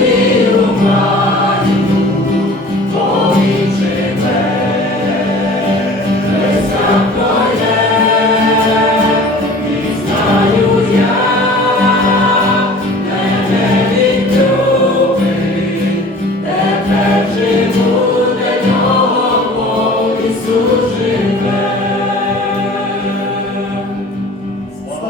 віру в нас.